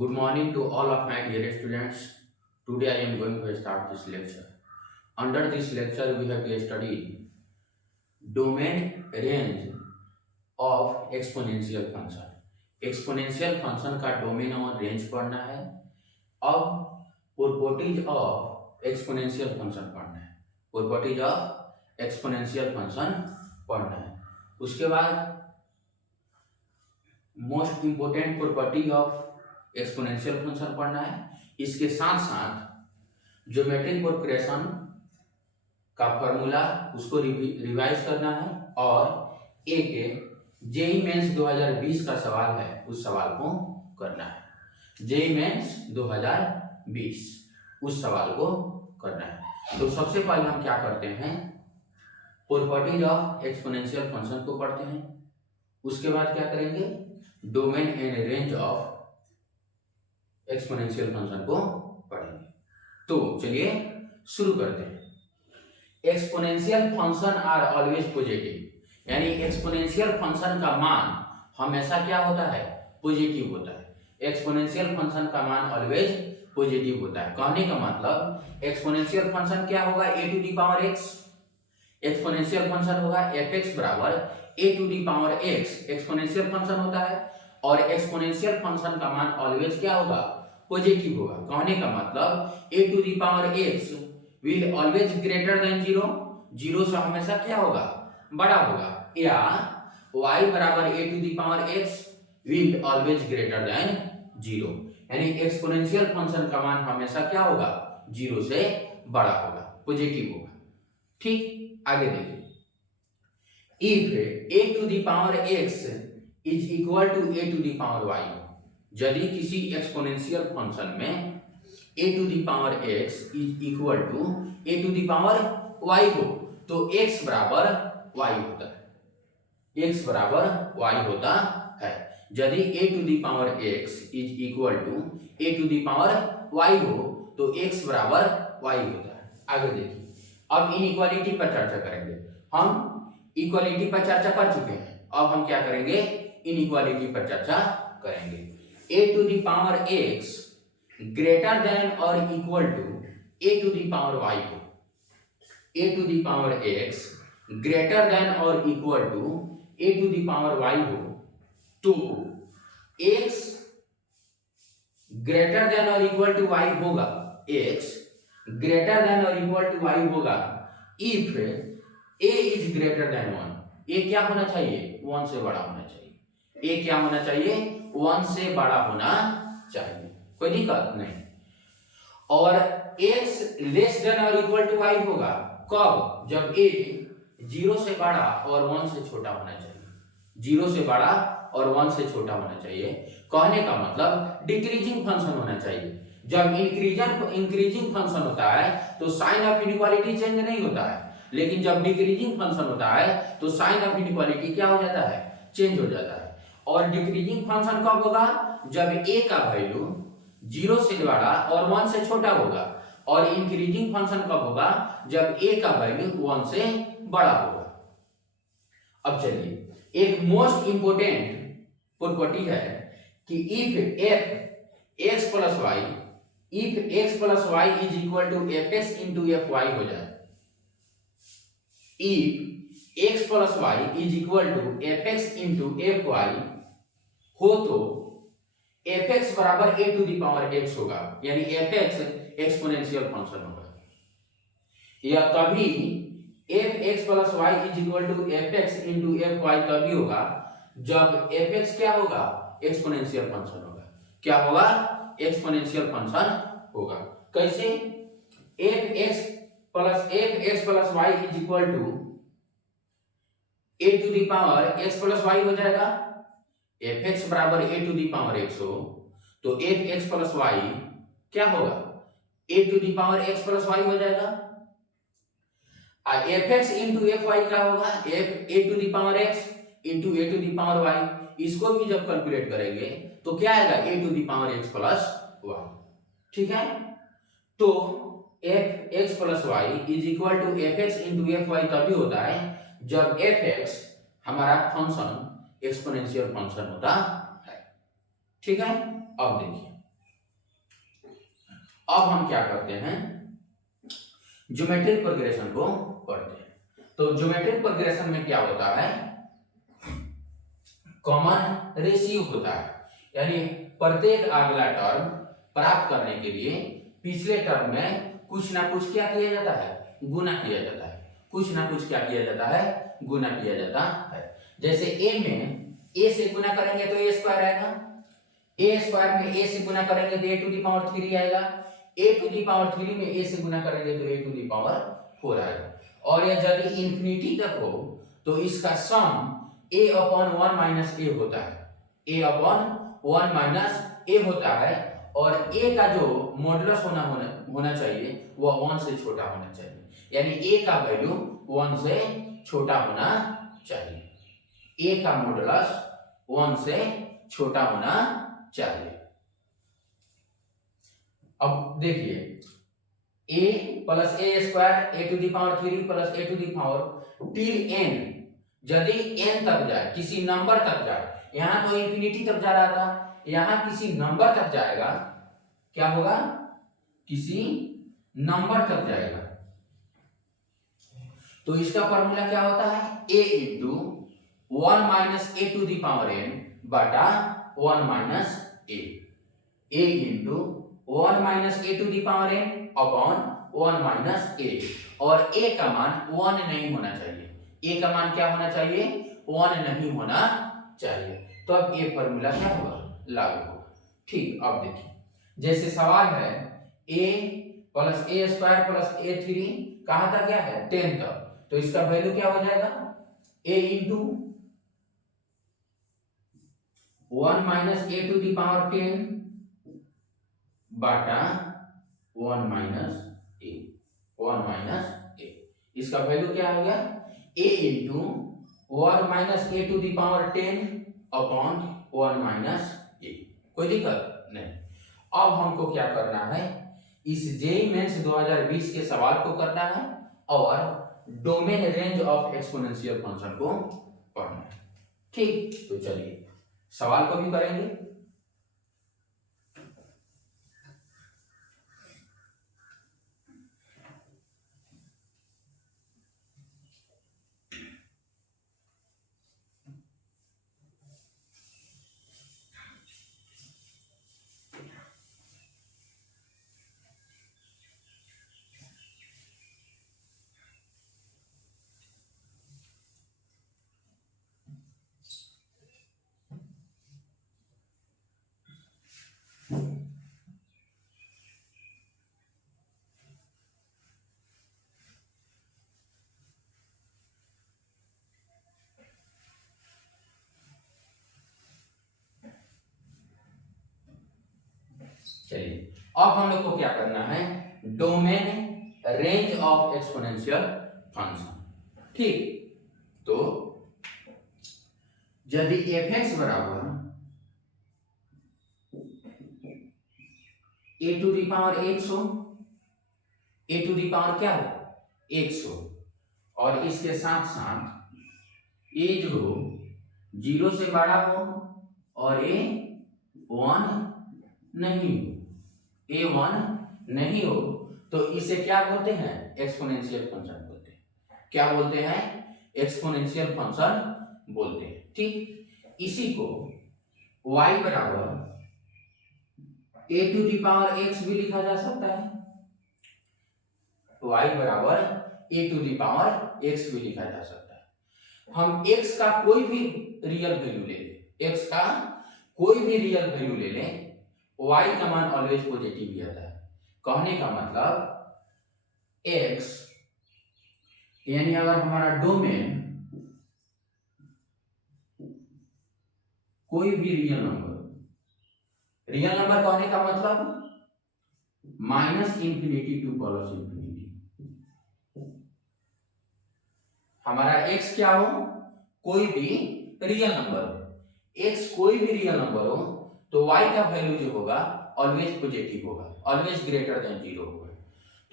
Good morning to all of my dear students. Today I am going to start this lecture. Under this lecture, we have to study domain range of exponential function. Exponential function का domain और range पढ़ना है। अब properties of exponential function पढ़ना है। Properties of exponential function पढ़ना है। उसके बाद most important property of exponential function पढ़ना है। इसके साथ साथ ज्योमेट्रिक प्रोग्रेशन का फॉर्मूला उसको रिवाइज करना है और एक जेईई मेंस 2020 का सवाल है, उस सवाल को करना है। जेईई मेंस 2020 उस सवाल को करना है। तो सबसे पहले हम क्या करते हैं, प्रॉपर्टीज ऑफ एक्सपोनेंशियल फंक्शन को पढ़ते हैं। उसके बाद क्या करेंगे, domain and range of exponential function को पढ़ेंगे। तो चलिए शुरू करते हैं। Exponential function are always positive, यानी एक्सपोनेंशियल फंक्शन का मान हमेशा क्या होता है, पॉजिटिव होता है। एक्सपोनेंशियल फंक्शन का मान ऑलवेज पॉजिटिव होता है। कहने का मतलब एक्सपोनेंशियल फंक्शन क्या होगा, a to the power x. Exponential function होगा एफ एक्स बराबर ए to the power x, exponential function होता है। और एक्सपोनेंशियल फंक्शन का मान ऑलवेज क्या होगा, पॉजिटिव होगा। कहने का मतलब a to the power x will always greater than zero, zero से हमेशा क्या होगा, बड़ा होगा। या y बराबर ए to the power x will always greater than zero, यानी एक्सपोनेंशियल फंक्शन का मान हमेशा क्या होगा, जीरो से बड़ा होगा, पॉजिटिव होगा। ठीक, आगे देखिए। If a to the power x is equal to a to the power y, यदि किसी एक्सपोनेंशियल फंक्शन में a to the power x is equal to a to the power y हो, तो x बराबर y होता है, x बराबर y होता है। यदि a to the power x is equal to a to the power y हो, तो x बराबर y होता है। आगे देखिए, अब इनइक्वालिटी पर चर्चा करेंगे। हम इक्वालिटी पर चर्चा कर चुके हैं, अब हम क्या करेंगे, इनइक्वालिटी पर चर्चा करेंगे। a to the power x greater than और equal to a to the power y हो, a to the power x greater than और equal to a to the power y हो, तो x ग्रेटर देन और equal to y होगा, x greater than और equal to y होगा if a is greater than 1। a क्या होना चाहिए, 1 से बड़ा होना चाहिए। a क्या होना चाहिए, 1 से बड़ा होना चाहिए, कोई दिक्कत नहीं। और x लेस देन और इक्वल टू y होगा कब, जब a 0 से बड़ा और 1 से छोटा होना चाहिए। 0 से बड़ा और 1 से छोटा होना चाहिए। कहने का मतलब डिक्रीजिंग फंक्शन होना चाहिए। जब इंक्रीजिंग फंक्शन होता है तो साइन ऑफ इनइक्वालिटी चेंज नहीं होता है, लेकिन जब डिक्रीजिंग फंक्शन होता है तो साइन ऑफ इनइक्वालिटी क्या हो जाता है, चेंज हो जाता है। और डिक्रीजिंग फंक्शन कब होगा, जब a का वैल्यू 0 से बड़ा और 1 से छोटा होगा। और इंक्रीजिंग फंक्शन कब होगा, जब a का वैल्यू 1 से बड़ा होगा। अब चलिए, एक मोस्ट इंपोर्टेंट प्रॉपर्टी है कि if f x plus Y, if x plus Y is equal to F x into F Y हो जाए, if x plus Y is equal to F x into F Y हो, तो F x बराबर ए to the power X होगा, यानी F X exponential function होगा। या तभी F x plus Y is equal to F x into F Y तभी होगा जब एफ एक्स क्या होगा, एक्सपोनेंशियल फंक्शन होगा। क्या होगा, एक्सपोनेंशियल फंक्शन होगा। कैसे, f x plus Y is equal to a to the power x plus y हो जाएगा। एफ एक्स बराबर ए टू दी पावर एक्स हो, तो एफ एक्स प्लस वाई क्या होगा, a to the power x plus y हो जाएगा। F x into F y क्या होगा, f a to the power x into a to the power y. इसको भी जब कैलकुलेट करेंगे तो क्या आएगा, a to the power x plus y. ठीक है, तो F x plus Y is equal to F x into F Y तभी होता है जब एफ एक्स हमारा फंक्शन एक्सपोनेंशियल फंक्शन होता है। ठीक है, अब देखिए अब हम क्या करते हैं, ज्योमेट्रिक प्रोग्रेशन को पढ़ते हैं। तो ज्योमेट्रिक प्रोग्रेशन में क्या होता है, कॉमन रेशियो होता है, यानी प्रत्येक अगला टर्म प्राप्त करने के लिए पिछले टर्म में कुछ ना कुछ क्या किया जाता है, गुना किया जाता है, कुछ ना कुछ क्या किया जाता है, गुना किया जाता है। जैसे a में a से गुना करेंगे तो a स्क्वायर आएगा, a स्क्वायर में a से गुना करेंगे तो a टू दी पावर 3 आएगा, a टू दी पावर 3 में a से गुना करेंगे तो a टू दी पावर 4 आएगा। और यह यदि इंफिनिटी तक हो तो इसका सम a अपॉन 1 माइनस a होता है, a अपॉन 1 माइनस a होता है, और a का जो मॉडुलस होना चाहिए वह 1 से छोटा होना चाहिए, यानी a का वैल्यू 1 से छोटा होना चाहिए, a का मॉडुलस 1 से छोटा होना चाहिए। अब देखिए a plus a square a to the power 3 plus a to the power till n, यदि n तक जाए, किसी नंबर तक जाए, यहां तो इंफिनिटी तक जा रहा था, यहां किसी नंबर तक जाएगा, क्या होगा, किसी नंबर तक जाएगा, तो इसका फॉर्मूला क्या होता है, a into 1 minus a to the power n बटा 1 minus a, a into 1 minus a to the power n upon 1 minus a, और a का मान 1 नहीं होना चाहिए, a का मान क्या होना चाहिए, 1 नहीं होना चाहिए, तो अब ये फॉर्मूला क्या होगा, लागू होगा। ठीक, अब देखिए जैसे सवाल है a plus a square plus a3 कहां तक गया है, 10 तक, तो इसका वैल्यू क्या हो जाएगा, a into 1 minus a to the power 10 बटा 1 माइनस a, 1 माइनस a, इसका वैल्यू क्या हो गया, a into 1 minus a to the power 10 upon 1 minus a, कोई दिक्कत नहीं। अब हमको क्या करना है, इस जेईई मेंस 2020 के सवाल को करना है और domain range of exponential function को पढ़ना है। ठीक, तो चलिए सवाल को भी करेंगे। चलिए अब हम लोग को क्या करना है, domain range of exponential function. ठीक, तो यदि f(x) बराबर a to the power 100, a to the power क्या हो, 100, और इसके साथ साथ a जो 0 से बड़ा हो और a 1 नहीं हो, a 1 नहीं हो, तो इसे क्या बोलते हैं, एक्सपोनेंशियल फंक्शन बोलते हैं। क्या बोलते हैं, एक्सपोनेंशियल फंक्शन बोलते हैं। ठीक, इसी को y बराबर a to the power x भी लिखा जा सकता है, y बराबर a to the power x भी लिखा जा सकता है। हम x का कोई भी रियल वैल्यू ले लें, x का कोई भी रियल वैल्यू ले लें, y का मान ऑलवेज पॉजिटिव ही आता है। कहने का मतलब x, यानी अगर हमारा डोमेन कोई भी रियल नंबर कहने का मतलब minus infinity two plus infinity, हमारा x क्या हो, कोई भी रियल नंबर हो, x कोई भी रियल नंबर हो तो y का वैल्यू जो होगा ऑलवेज पॉजिटिव होगा, ऑलवेज ग्रेटर देन 0 होगा।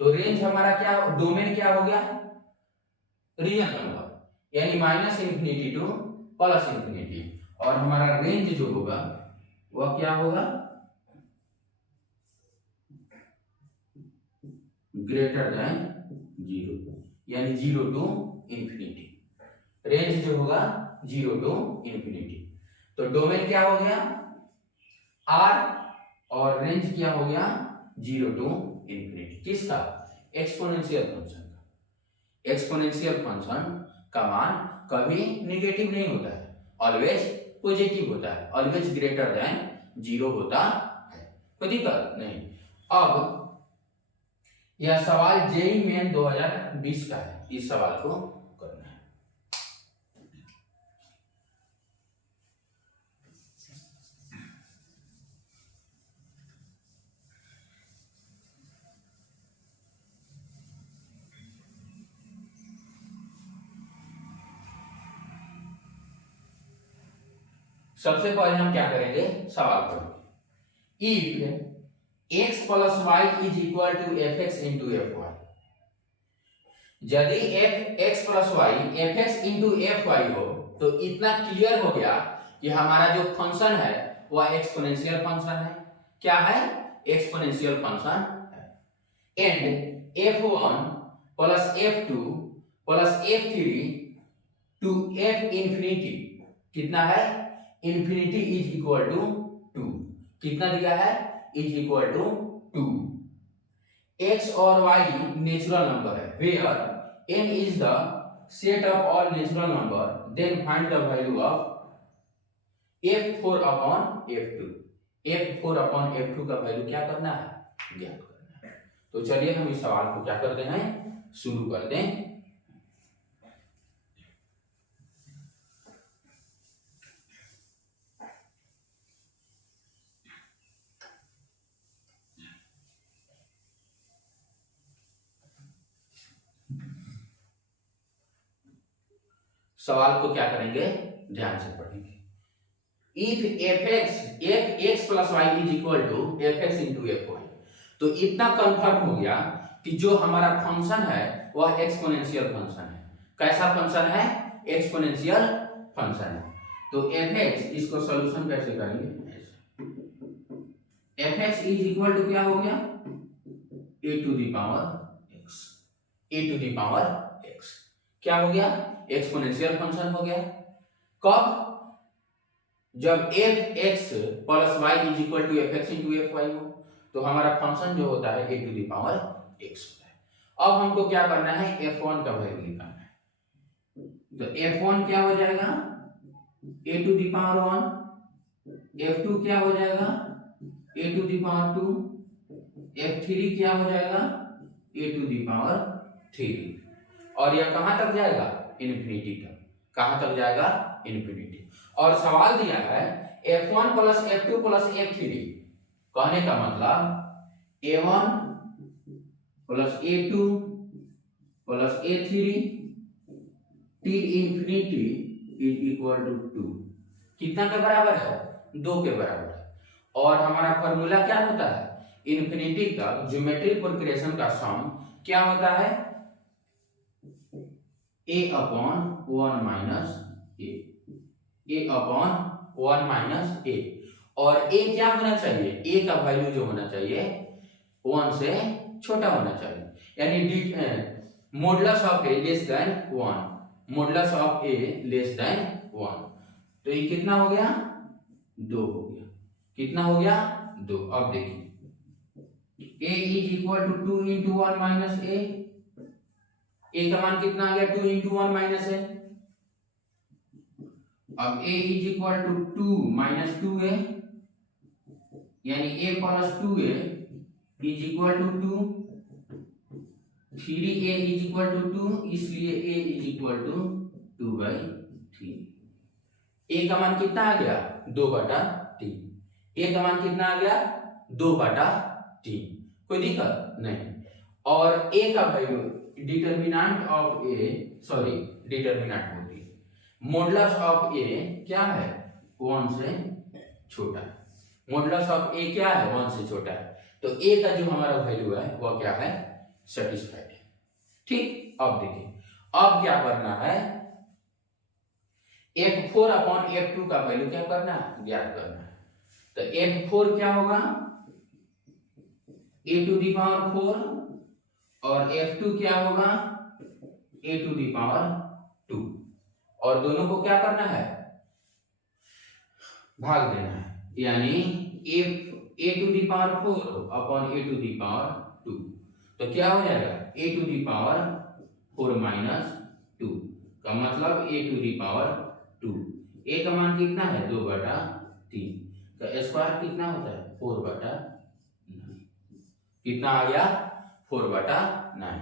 तो रेंज हमारा क्या, डोमेन क्या हो गया, रियल नंबर, यानी minus infinity two plus infinity, और हमारा रेंज जो होगा वह क्या होगा, ग्रेटर देन 0, यानी 0 टू इंफिनिटी। रेंज जो होगा 0 टू इंफिनिटी। तो डोमेन क्या हो गया R, और रेंज क्या हो गया 0 टू इंफिनिटी। किसका? एक्सपोनेंशियल फंक्शन का। एक्सपोनेंशियल फंक्शन का मान कभी नेगेटिव नहीं होता है, ऑलवेज पॉजिटिव होता है, ऑलवेज ग्रेटर देन 0 होता है। कोई दिक्कत नहीं। अब यह सवाल जेईई मेन 2020 का है, इस सवाल को करना है। सबसे पहले हम क्या करेंगे, सवाल पढ़ेंगे। If x plus Y is equal to F x into F Y, यदि x plus Y F x into F Y हो, तो इतना क्लियर हो गया कि हमारा जो फंक्शन है वह एक्सपोनेंशियल फंक्शन है। क्या है? एक्सपोनेंशियल फंक्शन है। And f1 plus f2 plus f3 to f infinity कितना है? Infinity is equal to 2। कितना दिया है? Is equal to 2। x और y नेचुरल नंबर है, where n is the set of all natural number, then find the value of f4 upon f2। f4 upon f2 का value क्या करना है? ज्ञात करना है। तो चलिए हम इस सवाल को क्या करते हैं, शुरू करते हैं। सवाल को क्या करेंगे, ध्यान से पढ़ेंगे। If x plus Y is equal to F x into F Y, तो इतना कंफर्म हो गया कि जो हमारा फंक्शन है वह एक्सपोनेंशियल फंक्शन है। कैसा फंक्शन है? एक्सपोनेंशियल फंक्शन है। तो एफ एक्स, इसको सोल्यूशन कैसे करेंगे, f x is equal to क्या हो गया, a to the power x. A to the power x क्या हो गया? एक्सपोनेंशियल फंक्शन हो गया। कब? जब f x plus Y is equal to F x into F Y हो, तो हमारा फंक्शन जो होता है a to the power x होता है। अब हमको क्या करना है, f1 का वैल्यू निकालना है। तो f1 क्या हो जाएगा, ए टू द पावर 1, f2 क्या हो जाएगा, ए टू द पावर 2, f3 क्या हो जाएगा, ए टू द पावर 3। और यह कहां तक जाएगा? इन्फिनिटी तक। कहां तक जाएगा? इन्फिनिटी। और सवाल दिया है f1 plus f2 plus f3, कहने का मतलब a1 plus a2 plus a3 till infinity is equal to 2। कितना के बराबर है? 2 के बराबर है। और हमारा फॉर्मूला क्या होता है, इन्फिनिटी का ज्योमेट्रिक प्रोग्रेशन का सम क्या होता है, a upon 1 minus a upon 1 minus a। और a क्या होना चाहिए, a का वैल्यू जो होना चाहिए 1 से छोटा होना चाहिए, यानी modulus of a less than 1, modulus of a less than 1। तो ये कितना हो गया, 2 हो गया। कितना हो गया, 2। अब देखिए a is equal to 2 into 1 minus a का मान कितना आ गया, 2 इंटू 1 माइनस a। अब a is equal to 2 minus 2a, यानी a plus 2a is equal to 2, 3a is equal to 2, इसलिए a is equal to 2/3। a का मान कितना आ गया, 2/3। a का मान कितना आ गया, 2/3। कोई दिक्कत नहीं। और a का value determinant of a, sorry determinant होती है, मॉडुलस ऑफ a क्या है, 1 से छोटा है। मॉडुलस ऑफ a क्या है, 1 से छोटा है। तो a का जो हमारा वैल्यू है वह क्या है, सेटिस्फाइड है। ठीक। अब देखिए, अब क्या करना है, f4 अपॉन f2 का वैल्यू क्या करना है, ज्ञात करना है। तो f4 क्या होगा, a टू द पावर 4 और F2 क्या होगा, a टू दी पावर 2, और दोनों को क्या करना है, भाग देना है, यानी a to the power 4 upon a to the power 2, तो क्या हो जाएगा a to the power 4 minus 2 का मतलब a to the power 2। a का मान कितना है 2/3 का स्क्वायर कितना होता है 4/9, कितना आ गया 4/9।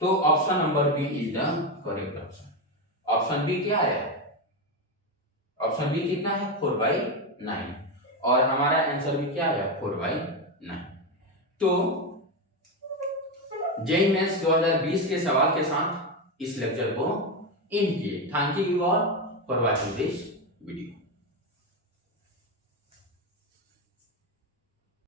तो option number B is the correct option. Option B क्या है, ऑप्शन बी कितना है 4/9, और हमारा आंसर भी क्या है 4/9। तो जेईई मेंस 2020 के सवाल के साथ इस लेक्चर को एंड किए। Thank you all for watching this video.